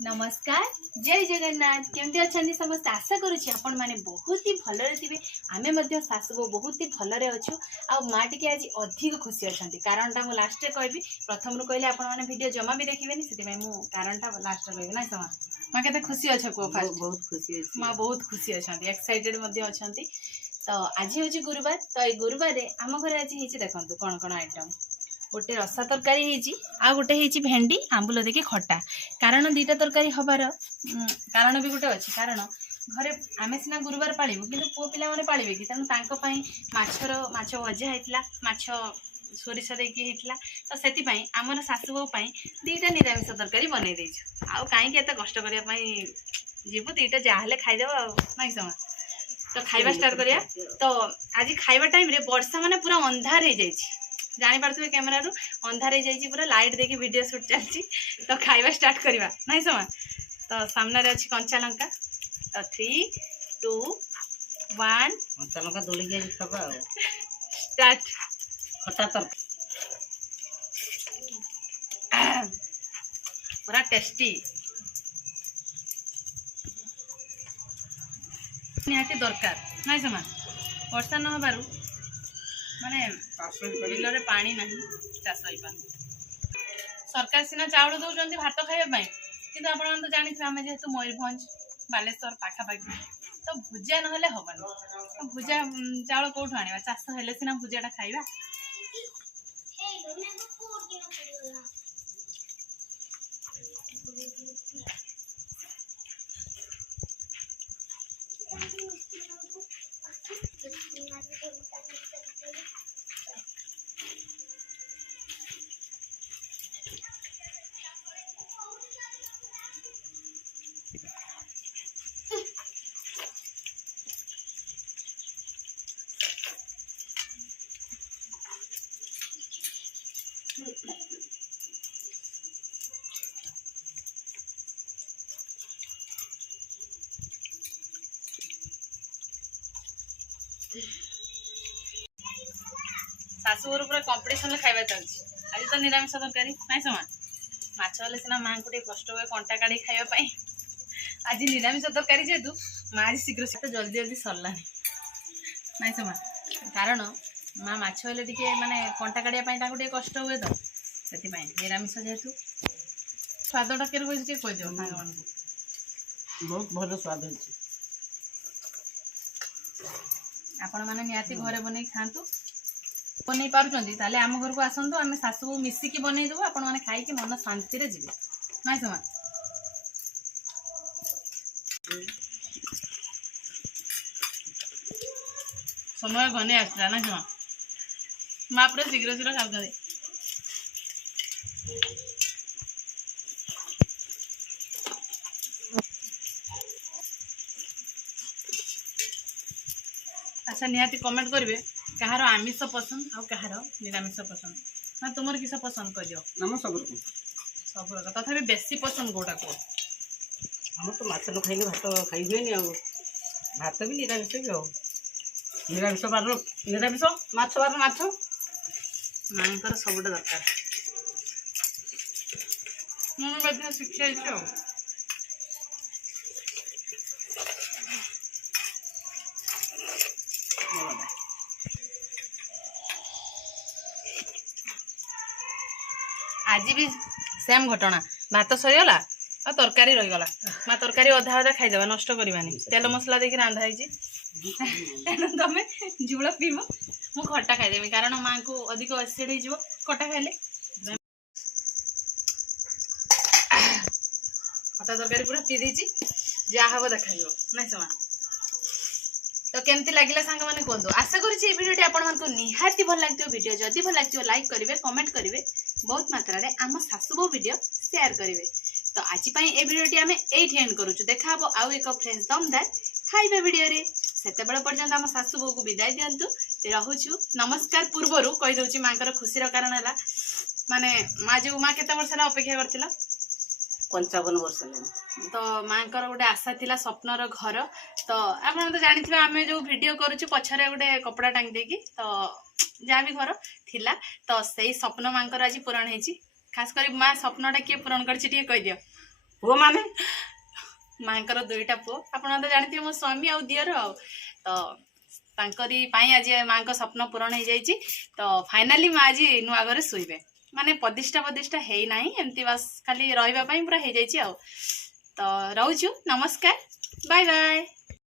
नमस्कार जय जगन्नाथ केमती अच्छा समस्त आशा करुँच आपण मैंने बहुत ही भलरे थे आमे सासु बहुत ही भलरे अच्छु आ माँ टी आज अधिक खुशी अच्छा कारणटा मुझे लास्ट कहबी प्रथम कहले आपने वीडियो जमा भी देखिए से कारणटा लास्ट कहबी ना समा माँ के खुशी अच्छा कह फास्ट बहुत खुशी माँ बहुत खुशी अच्छा एक्साइटेड अच्छा तो आज हूँ गुरुवार तो ये गुरुवार आम घर आज देखो कौन कौन आइटम गोटे रसा तरकारी आ गोटे भेंडी आंबुल देखिए खटा कारण दीटा तरकारी हबार कारण भी गोटे अच्छी कारण घरे आमे सिना गुरुवार पालिबु किंतु पुओ पिला माने पालिबे कि तेणु तांको पई माछ भजा हेतला माछ सोरिष देकी हेतला तो सेति पई हमर सासु बो पई दीटा निरामिष तरकारी बनै दैछु आ काहे के एत कष्ट करिया पई जीवु दीटा जाहले खाइ देबो नै समा तो खाइबा स्टार्ट करिया तो आज खाइबा टाइम रे वर्षा माने पूरा अंधार हे जाइछि जानी पार्थे कैमेरा रू अंधार हो जाइए पूरा लाइट देखी वीडियो शूट चलती तो खाइबा स्टार्ट करवा नहीं समा तो सामने अच्छी कंचा लंका तो 3 2 1 कंचा लंका दोली के खाबा स्टार्ट खटा तर पूरा टेस्टी निहाती दरकार नहीं समा वर्षा न हबारू माने बिलरे पानी नहीं चाष हो पार सरकार सीना चाउल दौरान भात खाइबा कि आप जानी आम जेहेतु मयूरभंज बालेश्वर पाखापाखि तो भुजा ना हबन भुजा चाउल कौटू आने चाष हेले सीना भुजाटा खाइबा शाशुघर पूरा कंपिटिशन खाइबा चलती आज तो निरामिष तरकारी नहीं समा माछ हेल्ले सीना माँ को कष्ट हुए कंटा काढ़ी खाइबापी आज निरामिष तरकारी जेहेतु माँ आज शीघ्र शीघ्र जल्दी जल्दी सरलानी नहीं समा कारण माँ माछ हेल्ले टे माने कंटा काढ़ापी कष्ट हुए तो से निरामिष जेहेतु स्वादटा के कहीदेव साग बहुत भल स्वाद आपण मैंने निहाती घरे बन खातु बन पार्टी आम घर को आसतु आम सासू मिसिकी बनईदेव आपण मैंने खाई मन शांति जी ना समा समय घने आसला ना समा माँ पूरा शीघ्र शीघ्र खाऊ अच्छा निहाती कमेंट करेंगे कहार आमिष पसंद और कहार निरामिष पसंद ना तुम किस पसंद कर दियो नम सब सब तथा बेसी पसंद कौटा कह हम तो माछ न खाइले भात खाई हुए आ भात भी निरामिष भी आ निरामिष बार निरामिष माछ बार माछ मांकर सबुटा दरकार मुझे शिक्षा आज भी सेम घटना भात सरीगला और तरकारी रहीगला माँ तरकारी अधा अधा खाईदेवा नष्ट करवानी तेल मसला देखिए रांधा तेणु तुम झूल पीब मु खटा खाईदेवी कारण माँ को अधिक एसिड हो खटा खाइले खटा तरकारी पूरा पी देती जहाँ हम देखा नहीं समा तो केमती लगे सांग मैंने कहतु आशा करुँची भिडियो आपको निहाती भल लगे वीडियो जदि भल लगे लाइक करेंगे कमेंट करेंगे बहुत मात्रा रे आम सासु वीडियो शेयर करेंगे तो आज ए भिडियो आम ये एंड करुचु देखा आउ एक फ्रेश दमदार खाइबा वीडियो रे सेते पर्यंत आम सासु बो को विदाय दिंतु रोचु नमस्कार पूर्वर कहीदे माँ खुशी कारण है माने माँ जो माँ केते वर्ष अपेक्षा कर 55 वर्ष तो माँ गोटे आशा थिला स्वप्नर घर तो आप तो जानी आम जो वीडियो करुचु पछरे गोटे कपड़ा टांगी देकी तो जहाँ भी घर थिला तो सही स्वप्न माँ आज पूरण होती खास कर माँ स्वप्नटा किए पूरण कर कहीदियो ପୁଅମାନେ ମାଙ୍କର 2ଟା ପୁଅ ଆପଣ ତ ଜାଣିଥିବେ ମୋ ସ୍ୱାମୀ ଆଉ ଦିଅର ଆଉ ତ ତାଙ୍କରି ପାଇଁ ଆଜି ମାଙ୍କ ସ୍ୱପ୍ନ ପୂରଣ ହେଇଯାଇଛି ତ ଫାଇନାଲି ମା ଆଜି ନୂଆ ଘରେ ଶୋଇବେ ମାନେ ପ୍ରତିଷ୍ଠା ହେଇନାହିଁ ଏମିତି ବାସ୍ ଖାଲି ରହିବା ପାଇଁ ପୁରା ହେଇଯାଇଛି ଆଉ ତ ରହୁଛୁ ନମସ୍କାର ବାଏ ବାଏ।